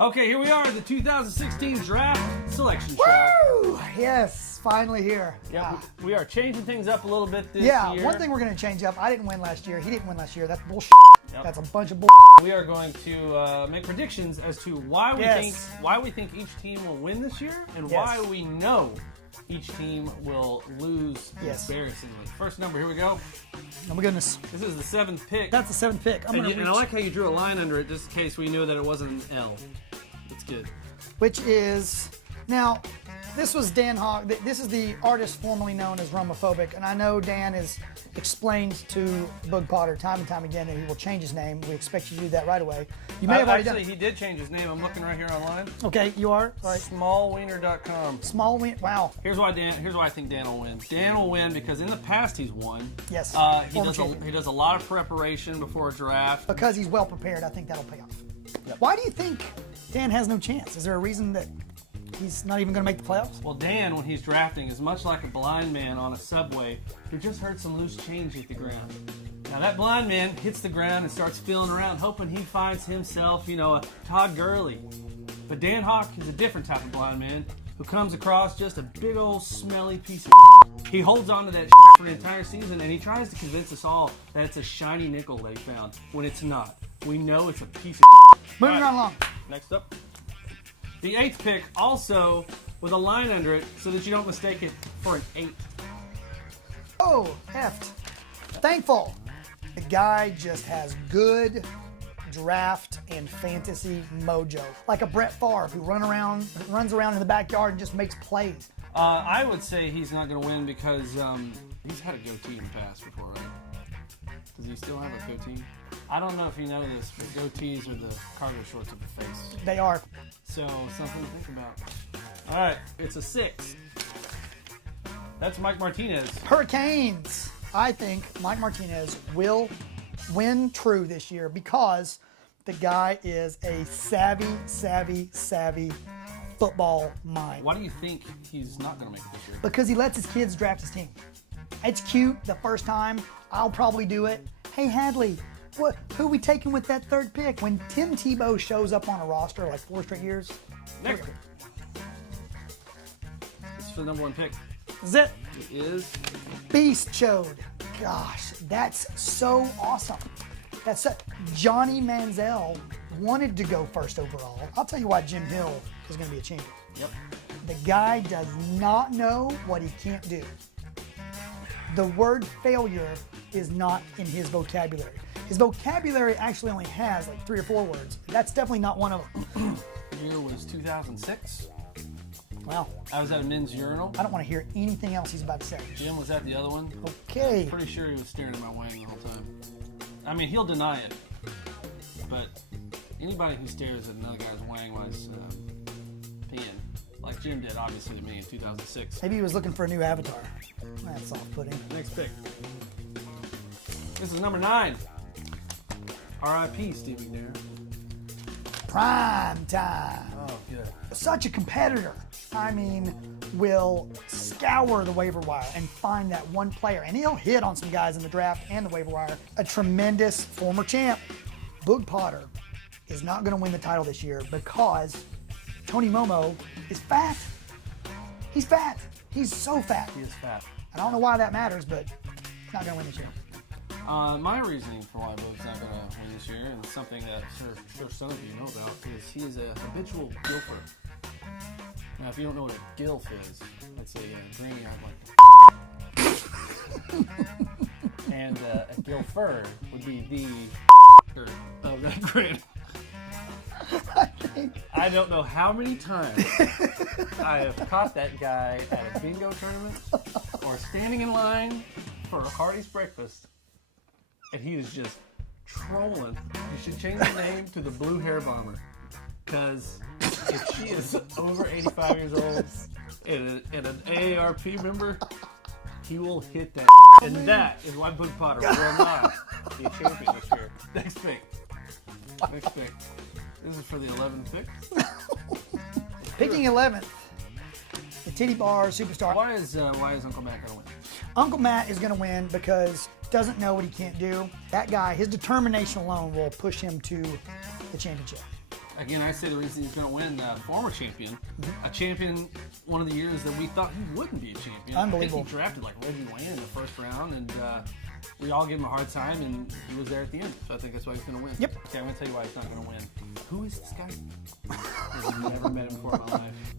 Okay, here we are, the 2016 draft selection show. Woo! Yes, finally here. Yeah, we are changing things up a little bit this Yeah, year. one thing we're going to change up. I didn't win last year. He didn't win last year. That's bullshit. Yep. That's a bunch of bull. We are going to make predictions as to why we think each team will win this year and why we know each team will lose embarrassingly. First number, here we go. Oh my goodness. This is the 7th pick. That's the 7th pick. And I like how you drew a line under it just in case we knew that it wasn't an L. It's good. Which is, now, this was Dan Hawk. This is the artist formerly known as Romophobic, and I know Dan has explained to Bug Potter time and time again that he will change his name. We expect you to do that right away. You may have already done it. He did change his name. I'm looking right here online. Okay, you are? All right. Smallwiener.com. Wow. Here's why I think Dan will win. Dan will win because in the past he's won. Yes. He does a lot of preparation before a draft. Because he's well prepared, I think that'll pay off. Yep. Why do you think Dan has no chance? Is there a reason that he's not even going to make the playoffs? Well, Dan, when he's drafting, is much like a blind man on a subway who just heard some loose change hit the ground. Now, that blind man hits the ground and starts feeling around, hoping he finds himself, a Todd Gurley. But Dan Hawk is a different type of blind man who comes across just a big old smelly piece of He holds on to that for the entire season, and he tries to convince us all that it's a shiny nickel they found, when it's not. We know it's a piece of Moving right along. Next up. The 8th pick, also with a line under it so that you don't mistake it for an 8. Oh, effed. Thankful. The guy just has good draft and fantasy mojo. Like a Brett Favre who runs around in the backyard and just makes plays. I would say he's not going to win because he's had a goatee in the past before, right? Does he still have a goatee? I don't know if you know this, but goatees are the cargo shorts of the face. They are. So, something to think about. All right, it's a 6. That's Mike Martinez. Hurricanes. I think Mike Martinez will win true this year because the guy is a savvy football mind. Why do you think he's not going to make it this year? Because he lets his kids draft his team. It's cute the first time. I'll probably do it. Hey, Hadley, who we taking with that 3rd pick? When Tim Tebow shows up on a roster like 4 straight years. Next pick. This is for the number 1 pick. Is it? It is. Beast Chode. Gosh, that's so awesome. Johnny Manziel wanted to go 1st overall. I'll tell you why Jim Hill is going to be a champion. Yep. The guy does not know what he can't do. The word failure is not in his vocabulary. His vocabulary actually only has like 3 or 4 words. That's definitely not one of them. The year was 2006. Wow. I was at a men's urinal. I don't want to hear anything else he's about to say. Jim was at the other one. Okay. I'm pretty sure he was staring at my wang the whole time. I mean, he'll deny it, but anybody who stares at another guy's wang while he's peeing, like Jim did, obviously, to me in 2006. Maybe he was looking for a new avatar. That's off-putting. Next pick. This is number 9. R.I.P. Steve McNair. Prime time. Oh, good. Such a competitor. I mean, will scour the waiver wire and find that one player. And he'll hit on some guys in the draft and the waiver wire. A tremendous former champ. Bug Potter is not going to win the title this year because Tony Momo is fat. He's fat. He's so fat. He is fat. I don't know why that matters, but he's not going to win this year. My reasoning for why Bug's not going to win this year, and something that sure some of you know about, is he is a habitual gilfer. Now, if you don't know what a gilf is, that's a grainy like. And a gilfer would be the of that grain. I don't know how many times I have caught that guy at a bingo tournament or standing in line for a Hardee's breakfast, and he is just trolling. You should change the name to the Blue Hair Bomber, because if she is over 85 years old and an AARP member, he will hit that. And that is why Bug Potter will not be a champion this year. Next pick. This is for the 11th pick. Picking 11th, the Titty Bar Superstar. Why is Uncle Matt going to win? Uncle Matt is going to win because doesn't know what he can't do. That guy, his determination alone will push him to the championship. Again, I say the reason he's going to win, former champion, a champion one of the years that we thought he wouldn't be a champion. Unbelievable. I think he drafted like Reggie Wayne in the first round, and we all gave him a hard time, and he was there at the end. So I think that's why he's going to win. Yep. Okay, I'm going to tell you why he's not going to win. Who is this guy? I've never met him before in my life.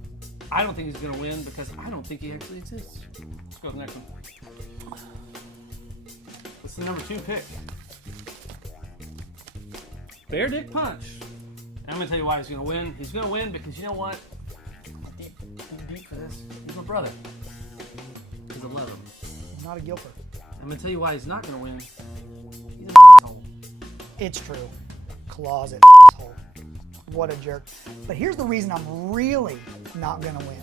I don't think he's going to win because I don't think he actually exists. Let's go to the next one. What's the number 2 pick? Bear Dick Punch. I'm going to tell you why he's going to win. He's going to win because you know what? Deep for this. He's my brother. Because I love him. Not a Guilford. I'm going to tell you why he's not going to win. He's an asshole. It's true. Closet asshole. What a jerk. But here's the reason I'm really not going to win.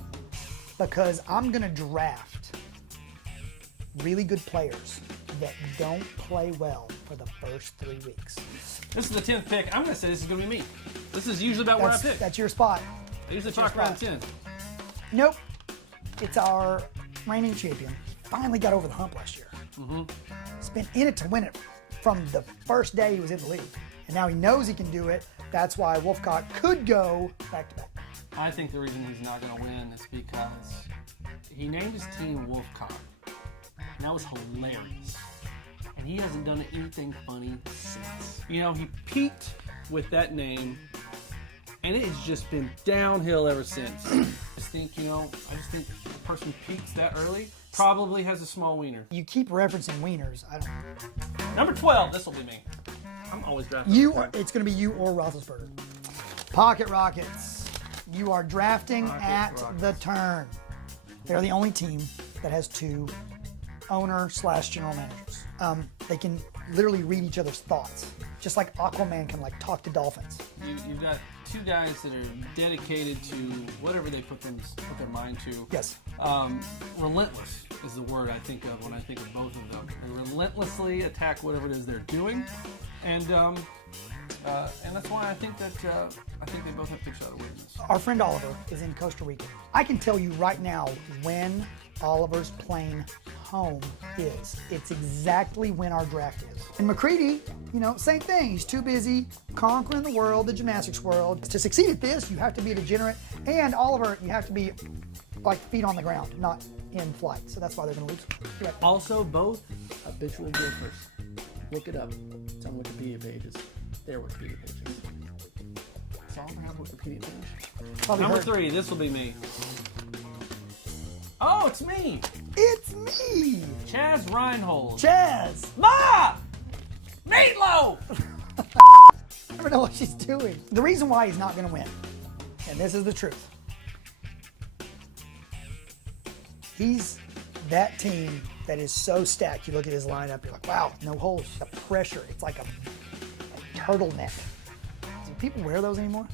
Because I'm going to draft really good players that don't play well for the first 3 weeks. This is the 10th pick. I'm going to say this is going to be me. This is usually about where I pick. That's your spot. I usually talk around 10. Nope. It's our reigning champion. Finally got over the hump last year. He's been in it to win it from the first day he was in the league. And now he knows he can do it. That's why Wolfcock could go back-to-back. I think the reason he's not going to win is because he named his team Wolfcock. And that was hilarious. And he hasn't done anything funny since. You know, he peaked with that name, and it has just been downhill ever since. I just think the person who peaks that early probably has a small wiener. You keep referencing wieners. I don't. Number 12, this will be me. I'm always drafting. It's going to be you or Roethlisberger. Pocket Rockets. You are drafting at the turn. They're the only team that has 2 owner/general managers. They can literally read each other's thoughts, just like Aquaman can like talk to dolphins. You've got 2 guys that are dedicated to whatever they put their mind to. Yes. Relentless is the word I think of when I think of both of them. They relentlessly attack whatever it is they're doing, and that's why I think that they both have good shot of winning this. Our friend Oliver is in Costa Rica. I can tell you right now when Oliver's plane home is. It's exactly when our draft is. And McCready, same thing. He's too busy conquering the world, the gymnastics world. To succeed at this, you have to be a degenerate. And Oliver, you have to be like feet on the ground, not in flight. So that's why they're going to lose. Right. Also, both habitual goofers. Look it up. It's on Wikipedia pages. Their Wikipedia pages. Does Oliver have a Wikipedia page? Number 3, this will be me. Oh, it's me! It's me! Chaz Reinhold. Chaz! Ma! Meatloaf! I don't know what she's doing. The reason why he's not going to win, and this is the truth, he's that team that is so stacked. You look at his lineup, you're like, wow, no holes. The pressure, it's like a turtleneck. Do people wear those anymore?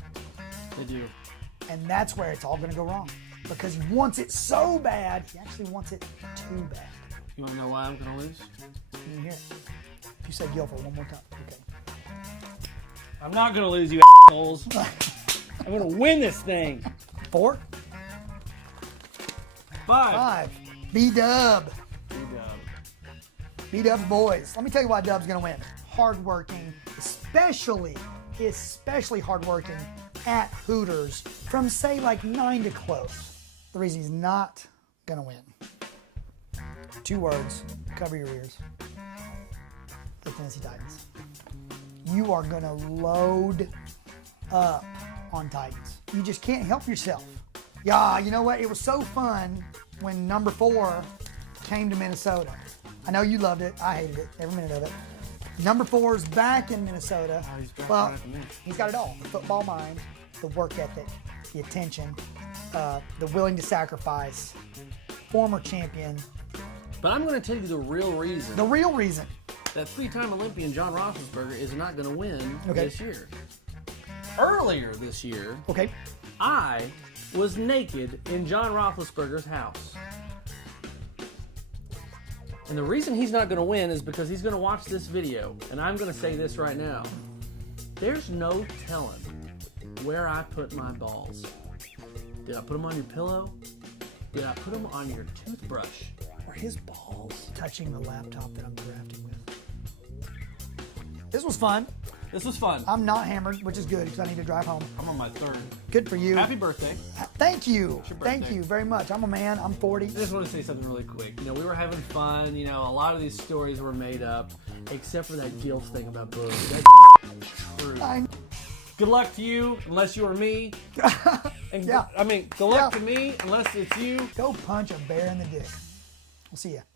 They do. And that's where it's all going to go wrong. Because he wants it so bad, he actually wants it too bad. You want to know why I'm going to lose? You hear it. If you say Guilford one more time, okay. I'm not going to lose, you assholes. I'm going to win this thing. 4? 5. B-Dub. B-Dub. B-Dub's boys. Let me tell you why Dub's going to win. Hardworking, especially hardworking at Hooters from, say, like 9 to close. The reason he's not going to win. 2 words. Cover your ears. The Tennessee Titans. You are going to load up on Titans. You just can't help yourself. Yeah, you know what? It was so fun when number 4 came to Minnesota. I know you loved it. I hated it. Every minute of it. Number 4 is back in Minnesota. Oh, he's got it all. The football mind, the work ethic, the attention, the willing to sacrifice, former champion. But I'm going to tell you the real reason. The real reason. That 3-time Olympian John Roethlisberger is not going to win Okay. this year. Earlier this year, Okay. I was naked in John Roethlisberger's house. And the reason he's not going to win is because he's going to watch this video. And I'm going to say this right now. There's no telling where I put my balls. Did I put them on your pillow? Did I put them on your toothbrush? Or his balls? Touching the laptop that I'm drafting with. This was fun. This was fun. I'm not hammered, which is good because I need to drive home. I'm on my 3rd. Good for you. Happy birthday. Thank you. It's your Thank birthday. you very much. I'm a man. I'm 40. I just want to say something really quick. You know, we were having fun. You know, a lot of these stories were made up, except for that guilt thing about Boog. That's true. Good luck to you, unless you are me. And Yeah. I mean, good luck Yeah. to me, unless it's you. Go punch a bear in the dick. We'll see ya.